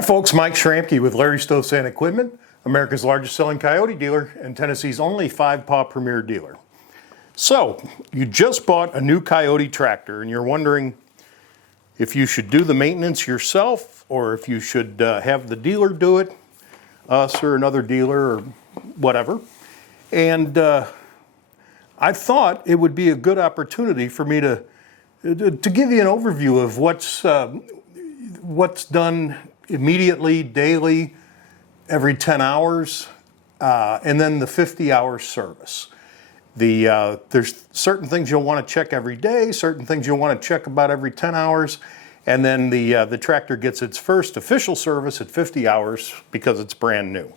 Hi folks, Mike Schramke with Larry Stovesand Equipment, America's largest selling Kioti dealer and Tennessee's only 5-paw premier dealer. So, you just bought a new Kioti tractor and you're wondering if you should do the maintenance yourself or if you should have the dealer do it, us or another dealer or whatever. And I thought it would be a good opportunity for me to give you an overview of what's done immediately, daily, every 10 hours, and then the 50-hour service. There's certain things you'll want to check every day, certain things you'll want to check about every 10 hours, and then the tractor gets its first official service at 50 hours because it's brand new.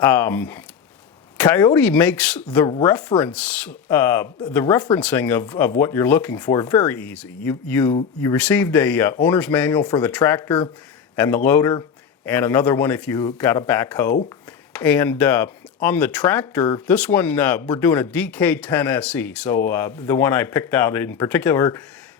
Kioti makes the referencing of what you're looking for very easy. You received a owner's manual for the tractor and the loader, and another one if you got a backhoe. And on the tractor, this one we're doing a DK10 SE. So the one I picked out in particular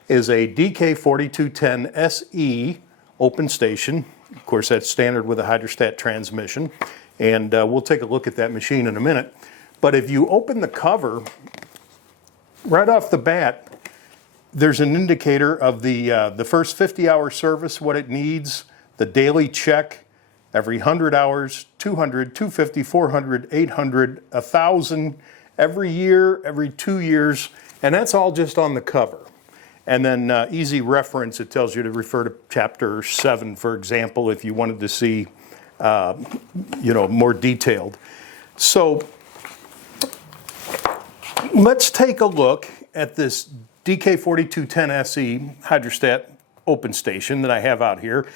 is a DK4210 SE open station. Of course, that's standard with a hydrostat transmission. And we'll take a look at that machine in a minute. But if you open the cover, right off the bat, there's an indicator of the first 50-hour service, what it needs, the daily check, every 100 hours, 200, 250, 400, 800, 1,000, every year, every 2 years, and that's all just on the cover. And then easy reference, it tells you to refer to chapter 7, for example, if you wanted to see more detailed. So let's take a look at this DK4210 SE hydrostat open station that I have out here.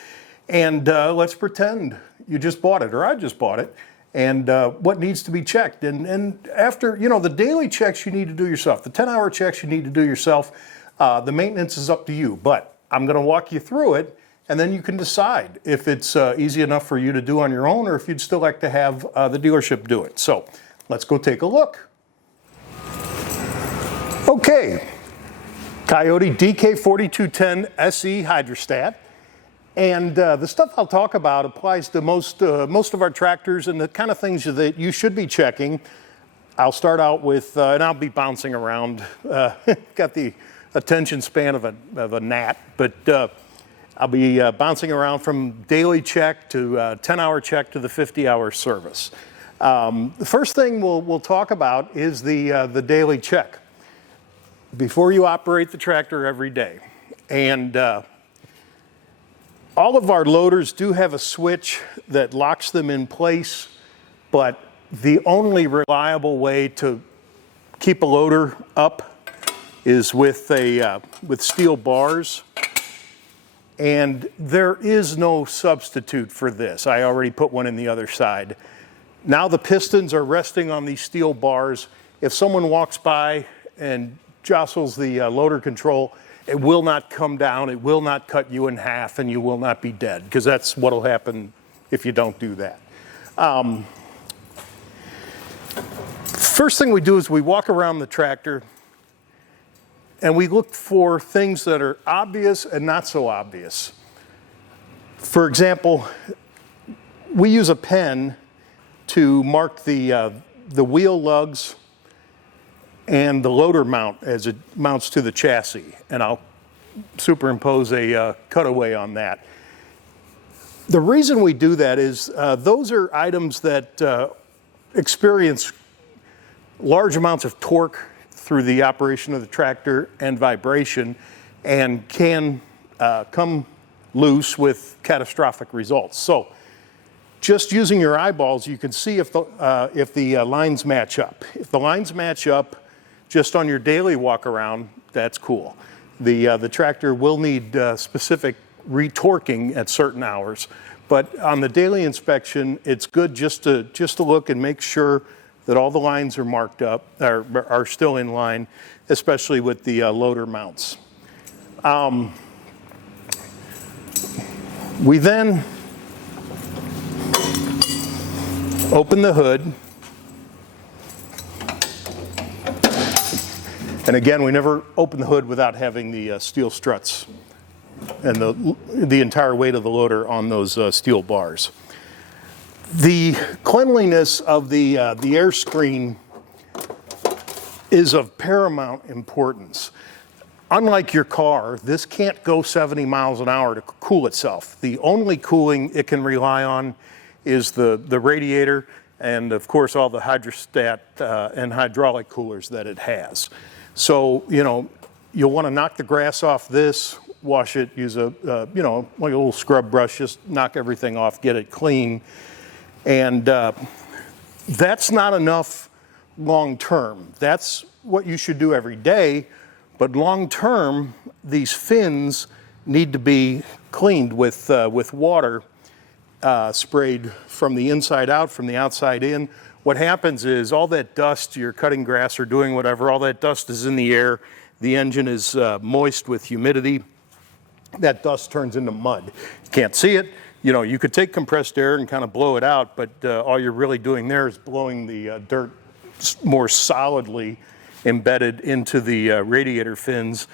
And let's pretend you just bought it, or I just bought it, and what needs to be checked. And after, the daily checks you need to do yourself. The 10-hour checks you need to do yourself. The maintenance is up to you, but I'm going to walk you through it, and then you can decide if it's easy enough for you to do on your own or if you'd still like to have the dealership do it. So let's go take a look. Okay, Kioti DK4210 SE hydrostat. And the stuff I'll talk about applies to most of our tractors and the kind of things that you should be checking. I'll start out with, and I'll be bouncing around, got the attention span of a gnat, but I'll be bouncing around from daily check to 10-hour check to the 50-hour service. The first thing we'll talk about is the daily check before you operate the tractor every day. And all of our loaders do have a switch that locks them in place, but the only reliable way to keep a loader up is with steel bars. And there is no substitute for this. I already put one in the other side. Now the pistons are resting on these steel bars. If someone walks by and jostles the loader control, it will not come down, it will not cut you in half, and you will not be dead, because that's what will happen if you don't do that. First thing we do is we walk around the tractor and we look for things that are obvious and not so obvious. For example, we use a pen to mark the wheel lugs and the loader mount as it mounts to the chassis, and I'll superimpose a cutaway on that. The reason we do that is those are items that experience large amounts of torque through the operation of the tractor and vibration, and can come loose with catastrophic results. So just using your eyeballs, you can see if the lines match up. If the lines match up just on your daily walk around, that's cool. The tractor will need specific retorquing at certain hours, but on the daily inspection, it's good just to look and make sure that all the lines are marked up, are still in line, especially with the loader mounts. We then open the hood. And again, we never open the hood without having the steel struts the entire weight of the loader on those steel bars. The cleanliness of the air screen is of paramount importance. Unlike your car, this can't go 70 miles an hour to cool itself. The only cooling it can rely on is the radiator and, of course, all the hydrostat and hydraulic coolers that it has. So, you know, you'll want to knock the grass off this, wash it, use a, you know, like a little scrub brush, just knock everything off, get it clean. And that's not enough long term. That's what you should do every day. But long term, these fins need to be cleaned with water sprayed from the inside out, from the outside in. What happens is all that dust, you're cutting grass or doing whatever, all that dust is in the air. The engine is moist with humidity. That dust turns into mud. You can't see it. You know, you could take compressed air and kind of blow it out, but all you're really doing there is blowing the dirt more solidly embedded into the radiator fins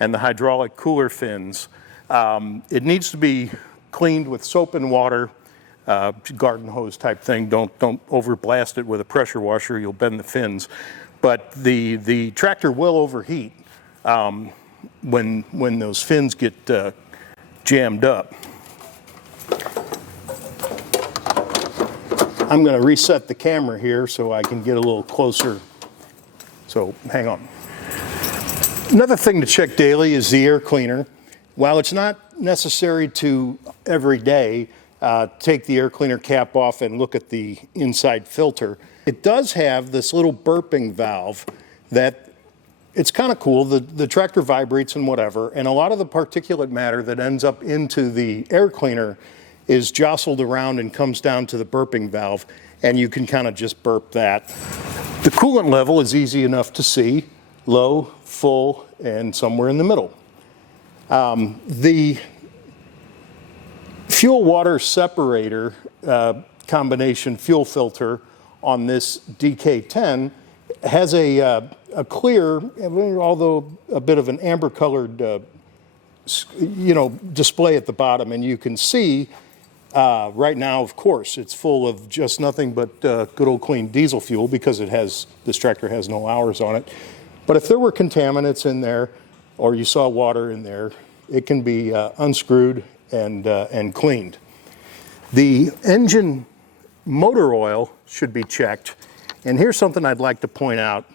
and the hydraulic cooler fins. It needs to be cleaned with soap and water, garden hose type thing. Don't overblast it with a pressure washer, you'll bend the fins. But the tractor will overheat when those fins get jammed up. I'm going to reset the camera here so I can get a little closer. So hang on. Another thing to check daily is the air cleaner. While it's not necessary to every day take the air cleaner cap off and look at the inside filter, it does have this little burping valve that it's kind of cool. The tractor vibrates and whatever, and a lot of the particulate matter that ends up into the air cleaner is jostled around and comes down to the burping valve, and you can kind of just burp that. The coolant level is easy enough to see, low, full, and somewhere in the middle. The fuel water separator combination fuel filter on this DK10 has a clear, although a bit of an amber colored display at the bottom, and you can see right now, of course, it's full of just nothing but good old clean diesel fuel because this tractor has no hours on it. But if there were contaminants in there or you saw water in there, it can be unscrewed and cleaned. The engine motor oil should be checked. And here's something I'd like to point out,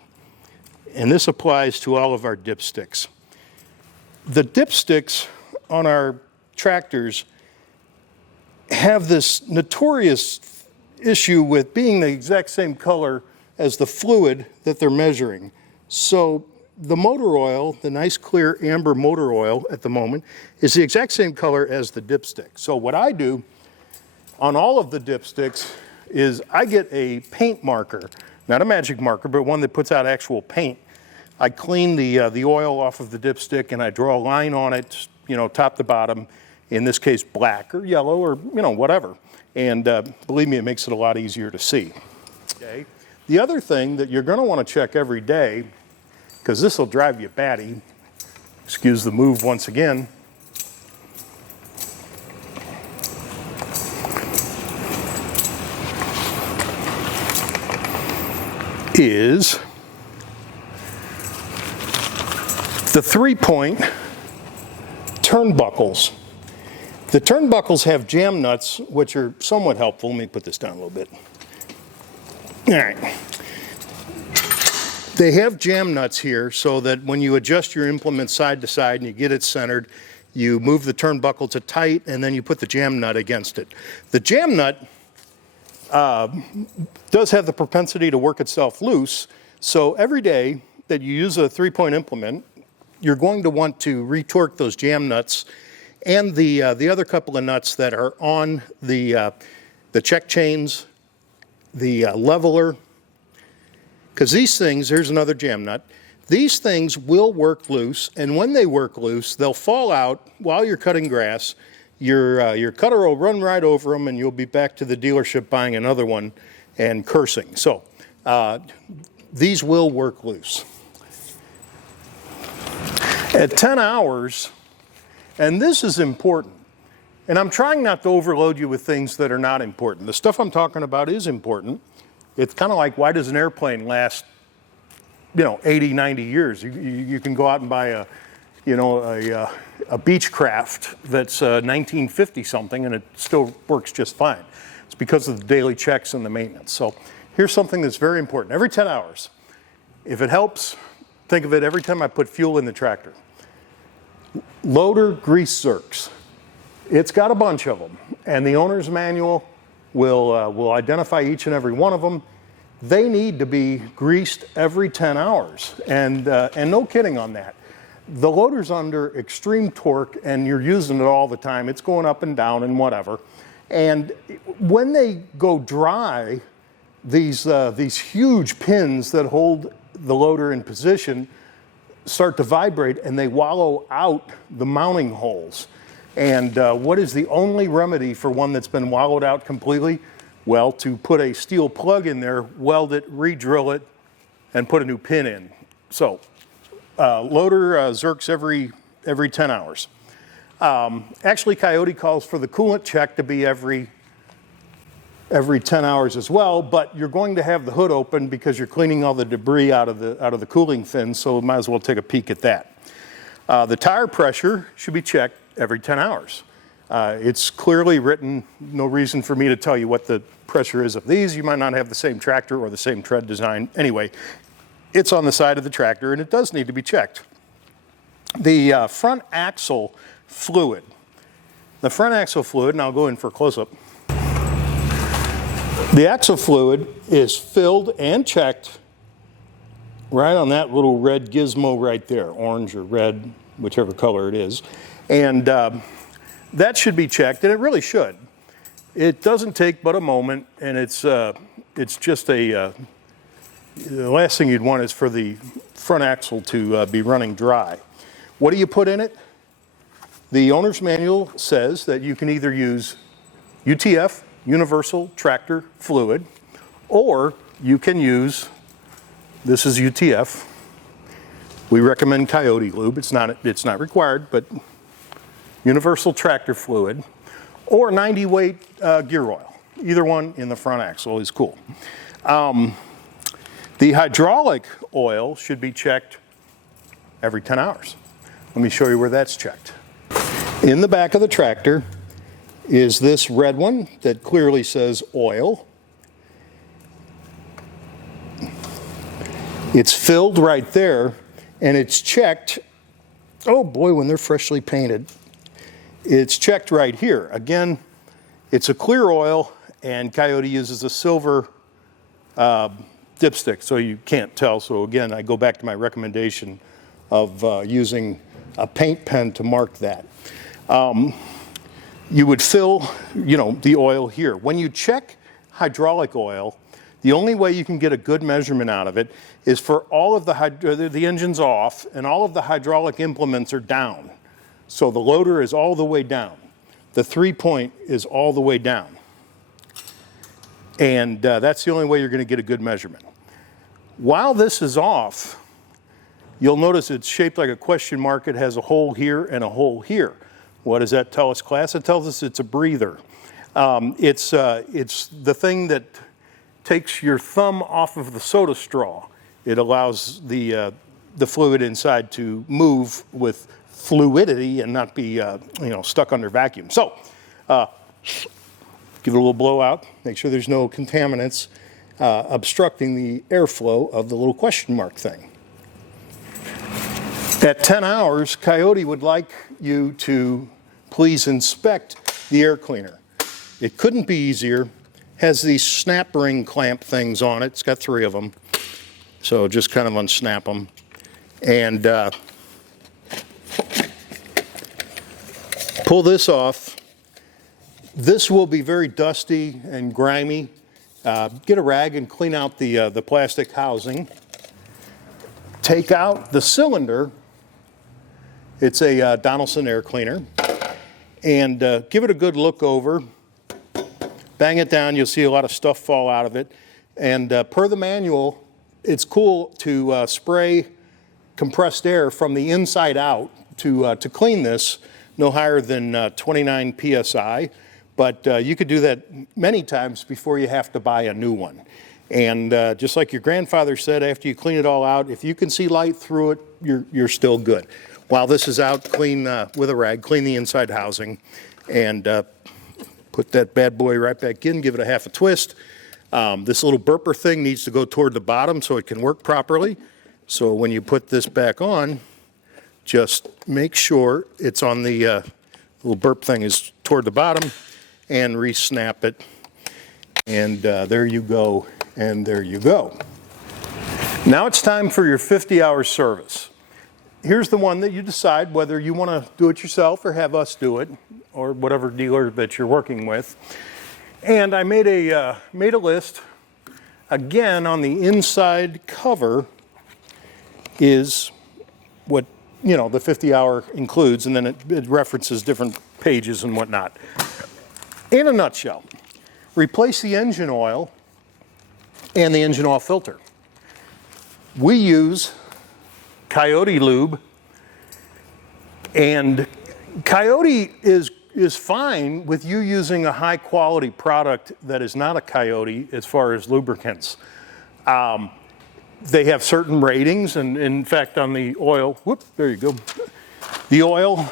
and this applies to all of our dipsticks. The dipsticks on our tractors have this notorious issue with being the exact same color as the fluid that they're measuring. So the motor oil, the nice clear amber motor oil at the moment, is the exact same color as the dipstick. So what I do on all of the dipsticks is I get a paint marker, not a magic marker, but one that puts out actual paint. I clean the oil off of the dipstick and I draw a line on it, you know, top to bottom, in this case black or yellow or, you know, whatever. And believe me, it makes it a lot easier to see. Okay. The other thing that you're going to want to check every day, because this will drive you batty, excuse the move once again, is the 3-point turnbuckles. The turnbuckles have jam nuts, which are somewhat helpful. Let me put this down a little bit. All right. They have jam nuts here so that when you adjust your implement side to side and you get it centered, you move the turnbuckle to tight and then you put the jam nut against it. The jam nut does have the propensity to work itself loose, so every day that you use a 3-point implement, you're going to want to retorque those jam nuts and the other couple of nuts that are on the check chains, the leveler, because these things, here's another jam nut, these things will work loose, and when they work loose, they'll fall out while you're cutting grass. Your cutter will run right over them, and you'll be back to the dealership buying another one and cursing. So these will work loose. At 10 hours, And this is important. And I'm trying not to overload you with things that are not important. The stuff I'm talking about is important. It's kind of like, why does an airplane last, 80, 90 years? You can go out and buy a Beechcraft that's 1950 something and it still works just fine. It's because of the daily checks and the maintenance. So here's something that's very important. Every 10 hours, if it helps, think of it every time I put fuel in the tractor. Loader grease zerks. It's got a bunch of them, and the owner's manual will identify each and every one of them. They need to be greased every 10 hours, and no kidding on that. The loader's under extreme torque, and you're using it all the time. It's going up and down and whatever. And when they go dry, these huge pins that hold the loader in position start to vibrate, and they wallow out the mounting holes. And what is the only remedy for one that's been wallowed out completely? Well, to put a steel plug in there, weld it, re-drill it, and put a new pin in. So, loader zerks every 10 hours. Actually, Kioti calls for the coolant check to be every 10 hours as well, but you're going to have the hood open because you're cleaning all the debris out of the cooling fins, so might as well take a peek at that. The tire pressure should be checked every 10 hours. It's clearly written, no reason for me to tell you what the pressure is of these. You might not have the same tractor or the same tread design. Anyway, it's on the side of the tractor and it does need to be checked. The front axle fluid. The front axle fluid, and I'll go in for a close-up. The axle fluid is filled and checked right on that little red gizmo right there, orange or red, whichever color it is. And that should be checked, and it really should. It doesn't take but a moment, and it's just the last thing you'd want is for the front axle to be running dry. What do you put in it? The owner's manual says that you can either use UTF, Universal Tractor Fluid, or you can use, this is UTF. We recommend Kioti lube. It's not required, but Universal Tractor Fluid, or 90 weight gear oil. Either one in the front axle is cool. The hydraulic oil should be checked every 10 hours. Let me show you where that's checked. In the back of the tractor is this red one that clearly says oil. It's filled right there, and it's checked, oh boy, when they're freshly painted. It's checked right here. Again, it's a clear oil, and Kioti uses a silver dipstick, so you can't tell. So again, I go back to my recommendation of using a paint pen to mark that. You would fill, the oil here. When you check hydraulic oil, the only way you can get a good measurement out of it is for all of the engine's off and all of the hydraulic implements are down. So the loader is all the way down. The 3-point is all the way down. And that's the only way you're going to get a good measurement. While this is off, you'll notice it's shaped like a question mark. It has a hole here and a hole here. What does that tell us, class? It tells us it's a breather. It's the thing that takes your thumb off of the soda straw. It allows the fluid inside to move with fluidity and not be stuck under vacuum. So give it a little blowout. Make sure there's no contaminants obstructing the airflow of the little question mark thing. At 10 hours, Kioti would like you to please inspect the air cleaner. It couldn't be easier. Has these snap ring clamp things on it. It's got 3 of them. So just kind of unsnap them. And pull this off. This will be very dusty and grimy. Get a rag and clean out the plastic housing. Take out the cylinder. It's a Donaldson air cleaner. And give it a good look over. Bang it down. You'll see a lot of stuff fall out of it. And per the manual, it's cool to spray compressed air from the inside out to clean this, no higher than 29 PSI, but you could do that many times before you have to buy a new one. And just like your grandfather said, after you clean it all out, if you can see light through it, you're still good. While this is out, clean with a rag, clean the inside housing, and put that bad boy right back in, give it a half a twist. This little burper thing needs to go toward the bottom so it can work properly. So when you put this back on, just make sure it's on the little burp thing is toward the bottom, and re-snap it. And there you go, and there you go. Now it's time for your 50-hour service. Here's the one that you decide whether you want to do it yourself or have us do it, or whatever dealer that you're working with. And I made a list. Again, on the inside cover is what, you know, the 50-hour includes, and then it references different pages and whatnot. In a nutshell, replace the engine oil and the engine oil filter. We use Kioti lube, and Kioti is fine with you using a high quality product that is not a Kioti as far as lubricants. They have certain ratings, and in fact on the oil, whoop, there you go. The oil,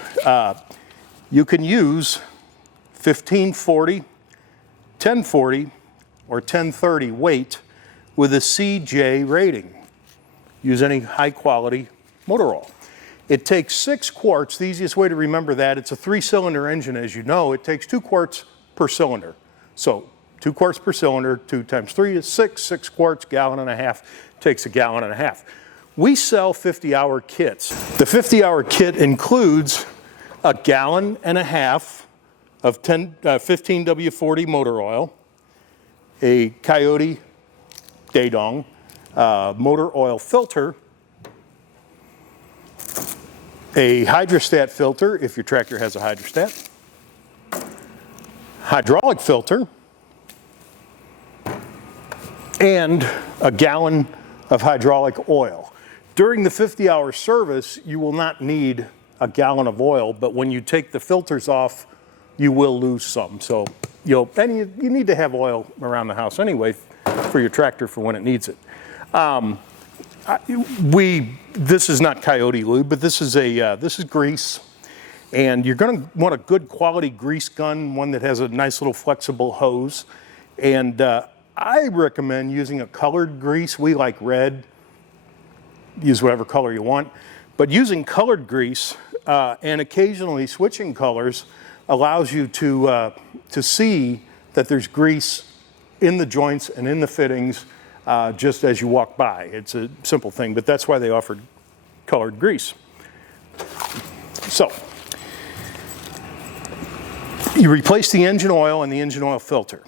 you can use 1540, 1040, or 1030 weight with a CJ rating. Use any high quality motor oil. It takes 6 quarts. The easiest way to remember that, it's a 3-cylinder engine, as you know. It takes 2 quarts per cylinder. So 2 quarts per cylinder, 2 times 3 is 6, 6 quarts, gallon and a half, takes a gallon and a half. We sell 50-hour kits. The 50-hour kit includes a gallon and a half of 15W40 motor oil, a Kioti Daedong motor oil filter, a hydrostat filter, if your tractor has a hydrostat, hydraulic filter, and a gallon of hydraulic oil. During the 50-hour service, you will not need a gallon of oil, but when you take the filters off, you will lose some. So you need to have oil around the house anyway for your tractor for when it needs it. This is not Kioti lube, but this is grease, and you're going to want a good quality grease gun, one that has a nice little flexible hose. And I recommend using a colored grease. We like red. Use whatever color you want, but using colored grease and occasionally switching colors allows you to see that there's grease in the joints and in the fittings. Just as you walk by. It's a simple thing, but that's why they offered colored grease. So, you replace the engine oil and the engine oil filter.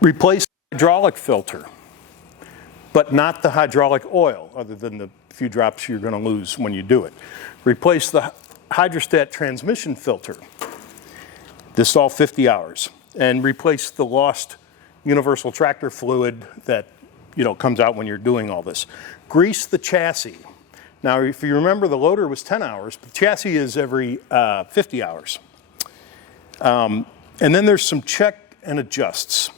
Replace the hydraulic filter, but not the hydraulic oil, other than the few drops you're going to lose when you do it. Replace the hydrostat transmission filter. This is all 50 hours. And replace the lost universal tractor fluid that comes out when you're doing all this. Grease the chassis. Now, if you remember, the loader was 10 hours, but the chassis is every 50 hours. And then there's some check and adjusts.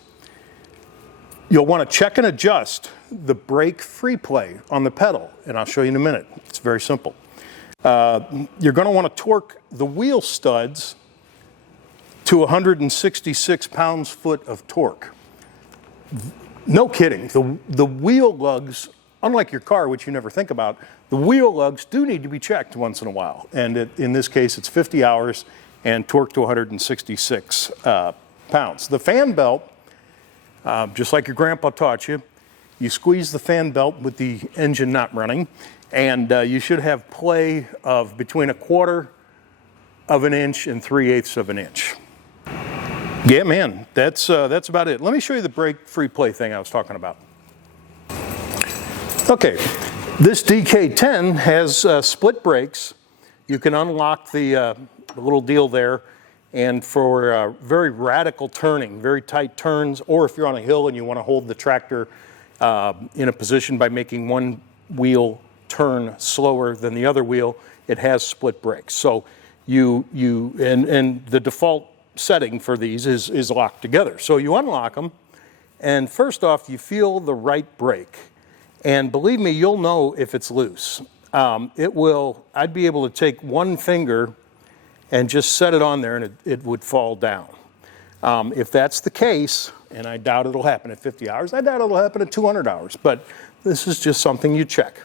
You'll want to check and adjust the brake free play on the pedal, and I'll show you in a minute. It's very simple. You're going to want to torque the wheel studs to 166 pounds-foot of torque. No kidding. The wheel lugs, unlike your car, which you never think about, the wheel lugs do need to be checked once in a while. And in this case, it's 50 hours and torque to 166 pounds. The fan belt, just like your grandpa taught you, you squeeze the fan belt with the engine not running, and you should have play of between 1/4 of an inch and 3/8 of an inch. Yeah, man, that's about it. Let me show you the brake free play thing I was talking about. Okay, this DK10 has split brakes. You can unlock the little deal there, and for very radical turning, very tight turns, or if you're on a hill and you want to hold the tractor in a position by making one wheel turn slower than the other wheel, it has split brakes. So and the default setting for these is locked together. So you unlock them, and first off, you feel the right brake. And believe me, you'll know if it's loose. I'd be able to take one finger and just set it on there and it would fall down. If that's the case, and I doubt it'll happen at 50 hours, I doubt it'll happen at 200 hours, but this is just something you check.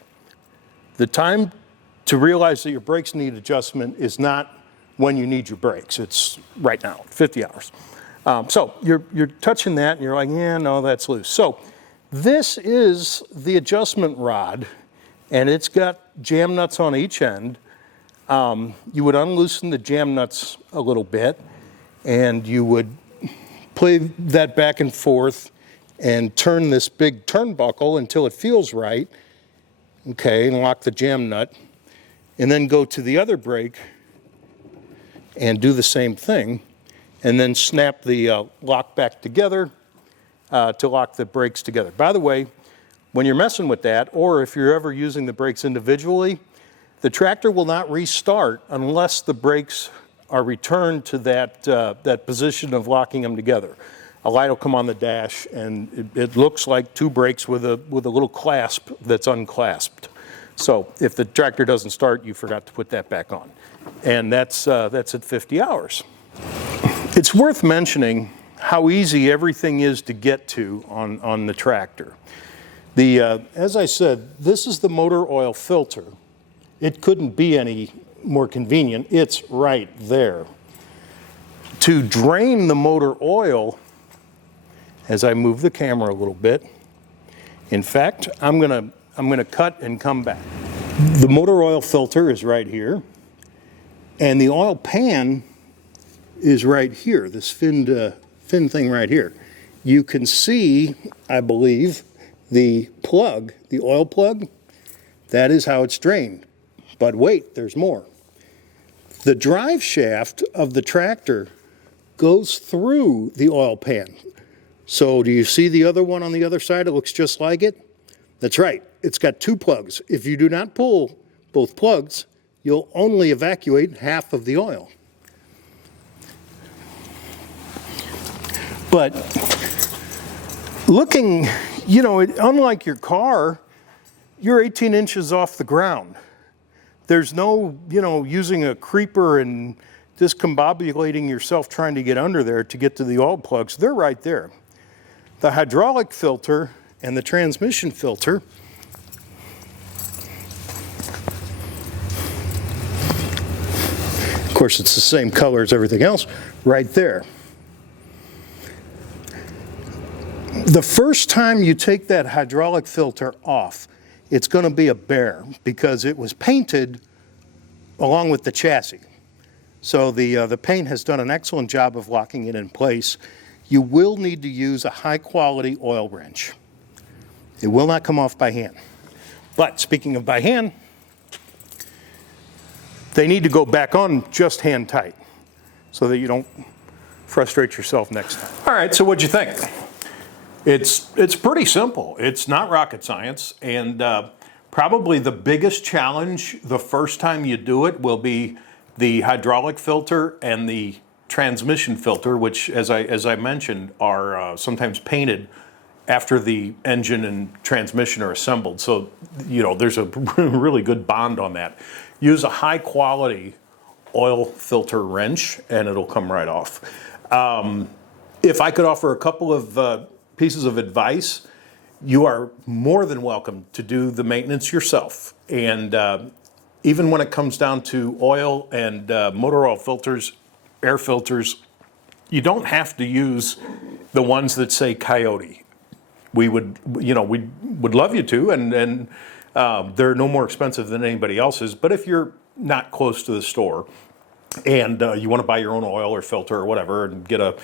The time to realize that your brakes need adjustment is not when you need your brakes, it's right now, 50 hours. So you're touching that and you're like, yeah, no, that's loose. So this is the adjustment rod, and it's got jam nuts on each end. You would unloosen the jam nuts a little bit, and you would play that back and forth and turn this big turnbuckle until it feels right. Okay, and lock the jam nut, and then go to the other brake and do the same thing, and then snap the lock back together to lock the brakes together. By the way, when you're messing with that, or if you're ever using the brakes individually, the tractor will not restart unless the brakes are returned to that position of locking them together. A light will come on the dash, and it looks like two brakes with a little clasp that's unclasped. So if the tractor doesn't start, you forgot to put that back on. And that's at 50 hours. It's worth mentioning how easy everything is to get to on the tractor. As I said, this is the motor oil filter. It couldn't be any more convenient. It's right there. To drain the motor oil, as I move the camera a little bit, in fact, I'm gonna cut and come back. The motor oil filter is right here, and the oil pan is right here, this fin thing right here. You can see, I believe, the plug, the oil plug. That is how it's drained. But wait, there's more. The drive shaft of the tractor goes through the oil pan. So do you see the other one on the other side? It looks just like it. That's right. It's got two plugs. If you do not pull both plugs, you'll only evacuate half of the oil. But looking, unlike your car, you're 18 inches off the ground. There's no, using a creeper and discombobulating yourself trying to get under there to get to the oil plugs. They're right there. The hydraulic filter and the transmission filter of course it's the same color as everything else, right there. The first time you take that hydraulic filter off, it's going to be a bear because it was painted along with the chassis. So the paint has done an excellent job of locking it in place. You will need to use a high quality oil wrench. It will not come off by hand. But speaking of by hand, they need to go back on just hand tight so that you don't frustrate yourself next time. All right, so what'd you think? It's pretty simple. It's not rocket science, and probably the biggest challenge the first time you do it will be the hydraulic filter and the transmission filter, which, as I mentioned, are sometimes painted after the engine and transmission are assembled. So, there's a really good bond on that. Use a high quality oil filter wrench and it'll come right off. If I could offer a couple of pieces of advice, you are more than welcome to do the maintenance yourself. And even when it comes down to oil and motor oil filters, air filters, you don't have to use the ones that say Kioti. We would love you to, and they're no more expensive than anybody else's. But if you're not close to the store and you want to buy your own oil or filter or whatever, and get a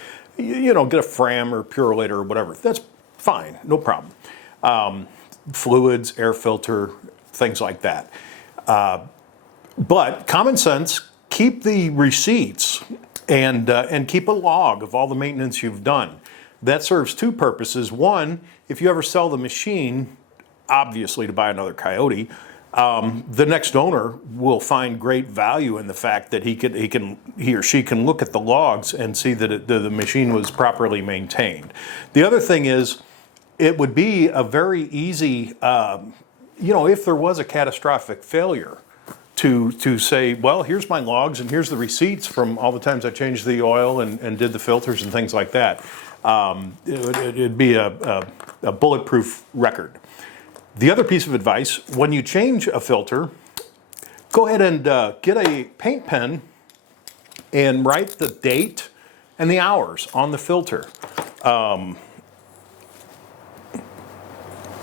Fram or Purolator or whatever, that's fine, no problem. Fluids, air filter, things like that. But common sense, keep the receipts and keep a log of all the maintenance you've done. That serves two purposes. One, if you ever sell the machine, obviously to buy another Kioti, the next owner will find great value in the fact that he or she can look at the logs and see that the machine was properly maintained. The other thing is, it would be a very easy, if there was a catastrophic failure, to say, well, here's my logs and here's the receipts from all the times I changed the oil and did the filters and things like that. It'd be a bulletproof record. The other piece of advice, when you change a filter, go ahead and get a paint pen and write the date and the hours on the filter.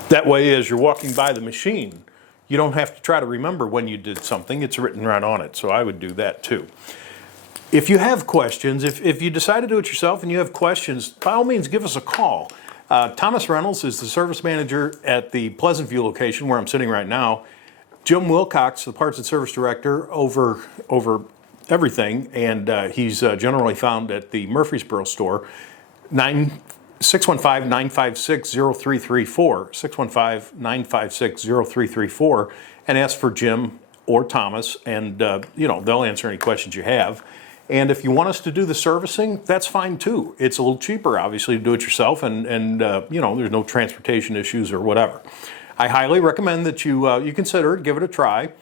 That way, as you're walking by the machine, you don't have to try to remember when you did something. It's written right on it, so I would do that too. If you have questions, if you decide to do it yourself and you have questions, by all means, give us a call. Thomas Reynolds is the service manager at the Pleasant View location where I'm sitting right now. Jim Wilcox, the parts and service director over everything, and he's generally found at the Murfreesboro store. 615-956-0334, 615-956-0334, and ask for Jim or Thomas, and they'll answer any questions you have. And if you want us to do the servicing, that's fine too. It's a little cheaper, obviously, to do it yourself, and there's no transportation issues or whatever. I highly recommend that you consider it, give it a try,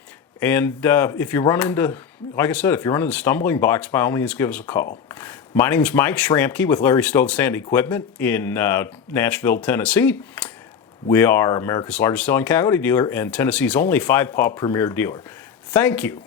and if you run into, like I said, if you run into stumbling blocks, by all means, give us a call. My name's Mike Schramke with Larry Stovesand Equipment in Nashville, Tennessee. We are America's largest selling Kioti dealer and Tennessee's only 5-paw premier dealer. Thank you